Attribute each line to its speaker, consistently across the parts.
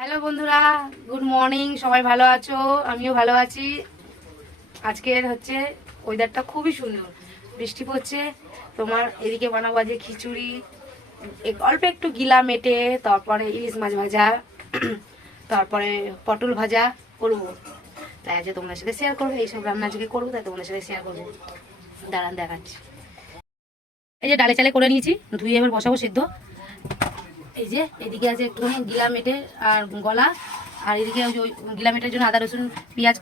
Speaker 1: Hello বন্ধুরা, good morning, সবাই ভালো আছো? আমিও ভালো আছি। আজকের হচ্ছে ওয়েদারটা খুবই সুন্দর। বৃষ্টি পড়ছে, তোমার এদিকে বানাবো আজকে খিচুড়ি অল্প একটু গিলা মেটে, তারপরে ইলিশ মাছ ভাজা, তারপরে পটল ভাজা করব। তাই আজকে তোমাদের সাথে শেয়ার করব, এইসব রান্না আজকে করব, তাই তোমাদের সাথে শেয়ার করব। দাঁড়ান, দেখাচ্ছি। এই যে ডালে চালে করে নিয়েছি, ধুয়ে এবার বসাবো সিদ্ধ। এই যে, এদিকে আছে একটুখানি গিলা মেটে আর গলা, আর এদিকে ওই গিলা মেটের জন্য আদা, রসুন, পেঁয়াজ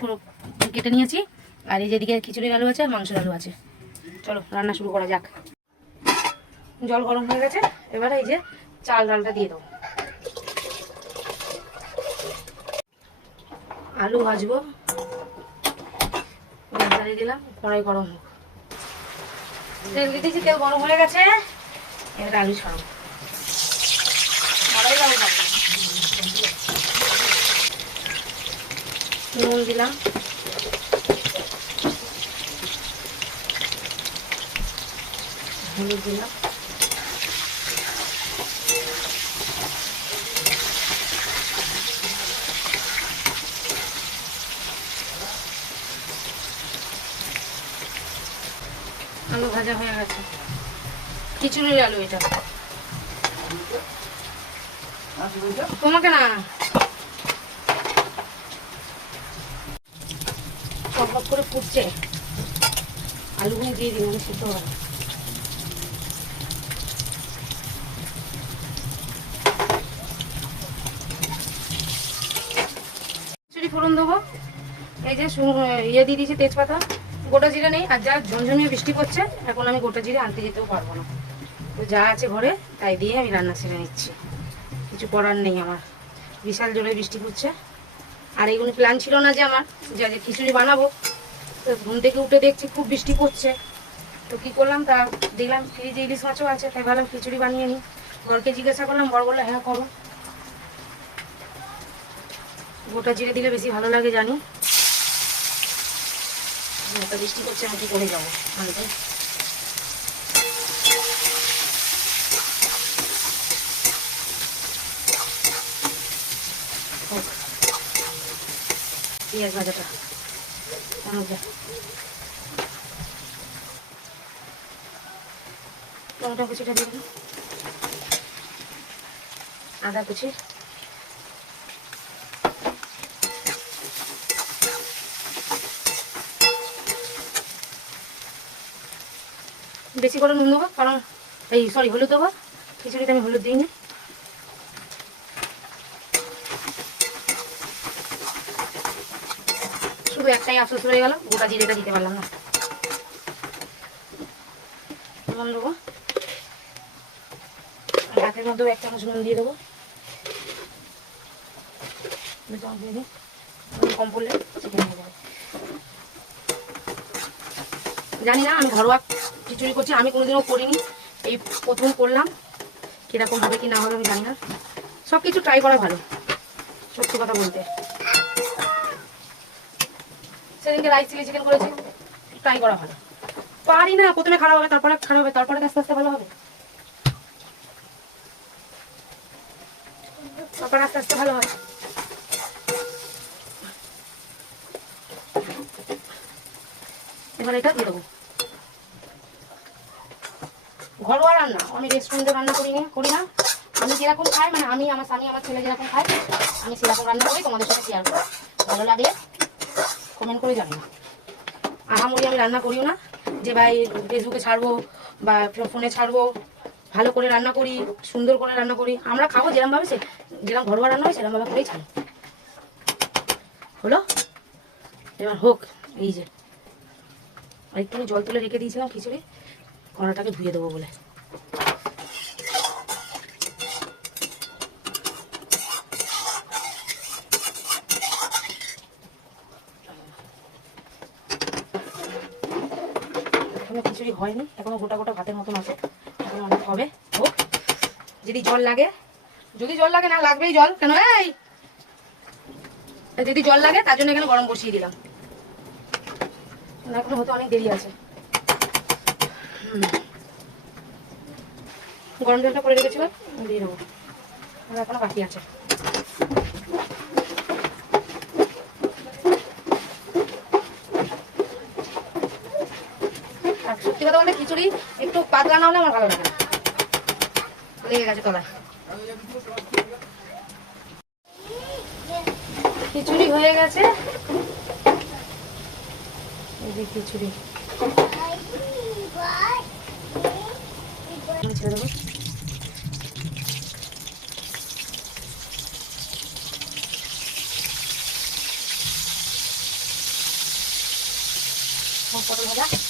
Speaker 1: কেটে নিয়েছি। আর এই যে এদিকে খিচুড়ির আলু আছে আর মাংসের আলু আছে। চলো, রান্না শুরু করা যাক। জল গরম হয়ে গেছে, এবারে এই যে চাল ডালটা দিয়ে দেবো। আলু ভাজবো। দিলাম কড়াই গরম হোক। তেল দিয়েছি তেল গরম হয়ে গেছে। এবার আলু ছাড়াবো কড়াই আলু ভাজবো নুন দিলাম। হলুদ দিলাম। আলু ভাজা হয়ে গেছে। খিচুড়ির আলু এটা। তোমাকে না। সব করে ফুটছে। আলুগুলো দিয়ে দিন আমি সিদ্ধ হবে। ফোড়ন দেবো। এই যে ইয়ে দিয়ে তেজপাতা। গোটা জিরা নেই, আর যা ঝমঝমিয়ে বৃষ্টি পড়ছে, এখন আমি গোটা জিরে আনতে যেতেও পারব না। তো যা আছে ঘরে, তাই দিয়ে আমি রান্না নিচ্ছি। কিছু করার নেই আমার। বিশাল জোরে বৃষ্টি আর প্ল্যান ছিল না যে আমার, যে খিচুড়ি বানাবো। ঘুম থেকে উঠে দেখছি খুব বৃষ্টি পড়ছে। তো কি করলাম? তা দেখলাম ফ্রিজে, ইলিশ মাছও আছে, তাই ভাবলাম খিচুড়ি বানিয়ে নিই। বরকে জিজ্ঞাসা করলাম, বর বলল হ্যাঁ করো। গোটা জিরে দিলে বেশি ভালো লাগে, জানি। এত বৃষ্টি করছে আমি কি করে যাব। পেঁয়াজ ভাজাটা। টমেটো কুচিটা দিয়ে আদা কুচি। বেশি করে নুন দেবো, কারণ এই সরি হলুদ দেবো। খিচুড়িতে আমি হলুদ দিই দিইনি। শুধু একটাই আফসোস রয়ে গেল, গোটা জিরেটা দিতে পারলাম না। দেবো। আর মধ্যেও এক চামচ নুন দিয়ে দেবো। কম পড়লে জানি না, আমি ঘরোয়া খিচুড়ি করছি, আমি কোনোদিনও করিনি। এই প্রথম করলাম, কীরকম হবে কি না হবে আমি জানি না। সব কিছু ট্রাই করা ভালো, সত্যি কথা বলতে। সেদিনকে রাইস চিলি চিকেন করেছি ট্রাই করা ভালো। পারি না, প্রথমে খারাপ হবে, তারপরে খারাপ হবে, তারপরে আস্তে আস্তে ভালো হবে। তারপরে আস্তে আস্তে ভালো এবার এটা দিয়ে দেবো। ঘরোয়া রান্না, আমি রেস্টুরেন্টে রান্না করি করি না। আমি যেরকম খাই মানে আমি, আমার স্বামী, আমার ছেলে যেরকম খাই আমি সেরকম রান্না করি, তোমাদের সাথে শেয়ার করি ভালো লাগলে কমেন্ট করে জানি আহামরি আমি রান্না করিও না, যে ভাই ফেসবুকে ছাড়বো বা ফোনে ছাড়বো, ভালো করে রান্না করি, সুন্দর করে রান্না করি, আমরা খাব যেরকমভাবে সে যেরকম ঘরোয়া রান্না হয় সেরকমভাবে করেই ছাড়ি। হলো? এবার হোক, এই যে। একটু জল তুলে রেখে দিয়েছিলাম খিচুড়ি, কড়াটাকে ধুয়ে দেবো বলে এখনও খিচুড়ি হয়নি, এখনও গোটা গোটা ভাতের মতন আছে। এখনও অনেক হবে। হোক, যদি জল লাগে, যদি জল লাগে না, লাগবেই জল। কেন? এই! যদি জল লাগে, তার জন্য এখানে গরম বসিয়ে দিলাম। এখনও হতে অনেক দেরি আছে। গরম জলটা করে রেখেছিলাম, দিয়ে দেবো। এখনও বাকি আছে। হলে খিচুড়ি একটু পাতলা না হলে আমার ভালো লাগে লেগে গেছে তলায়। খিচুড়ি হয়ে গেছে। খিচুড়ি। পটল ভাজা।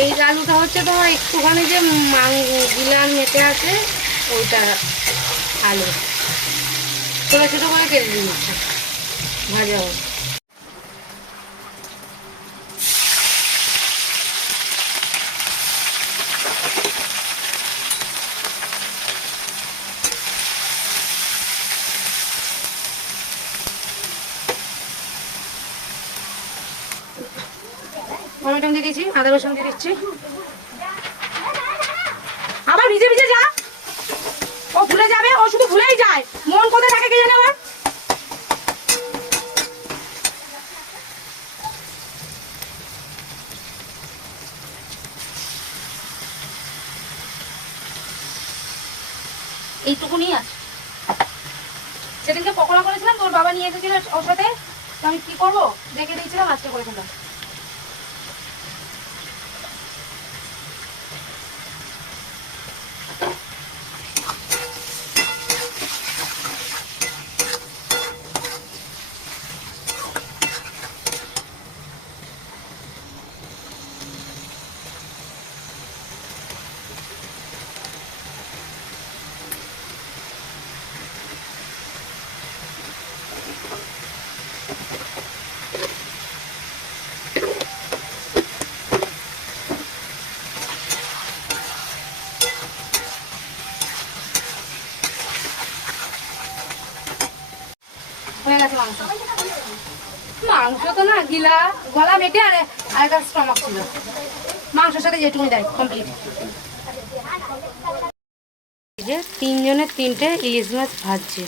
Speaker 1: এই আলুটা হচ্ছে তোমার একটুখানি যে মাং গিলান মেটে আছে, ওইটা আলু। ছোটো ছোটো করে কেটে দিয়েছে ভাজা হোক। টমেটো দিয়ে দিয়েছি, আদা রসুন দিয়ে দিচ্ছি। আবার ভিজে ভিজে যা। ও ভুলে যাবে, ও শুধু ভুলেই যায়। মন কোথায় থাকে কে জানে আমার? এইটুকুনি আছে। সেদিনকে পকোড়া করেছিলাম, তোর বাবা নিয়ে এসেছিল ওর সাথে। আমি কি করব? রেখে দিয়েছিলাম, আজকে করে মাংস। তো না, গিলা গলা মেটে আর আরেকটা স্টমাক ছিল। মাংসের সাথে যেটুকুনি দেয় কমপ্লিট তিনজনের তিনটে ইলিশ মাছ ভাজছে।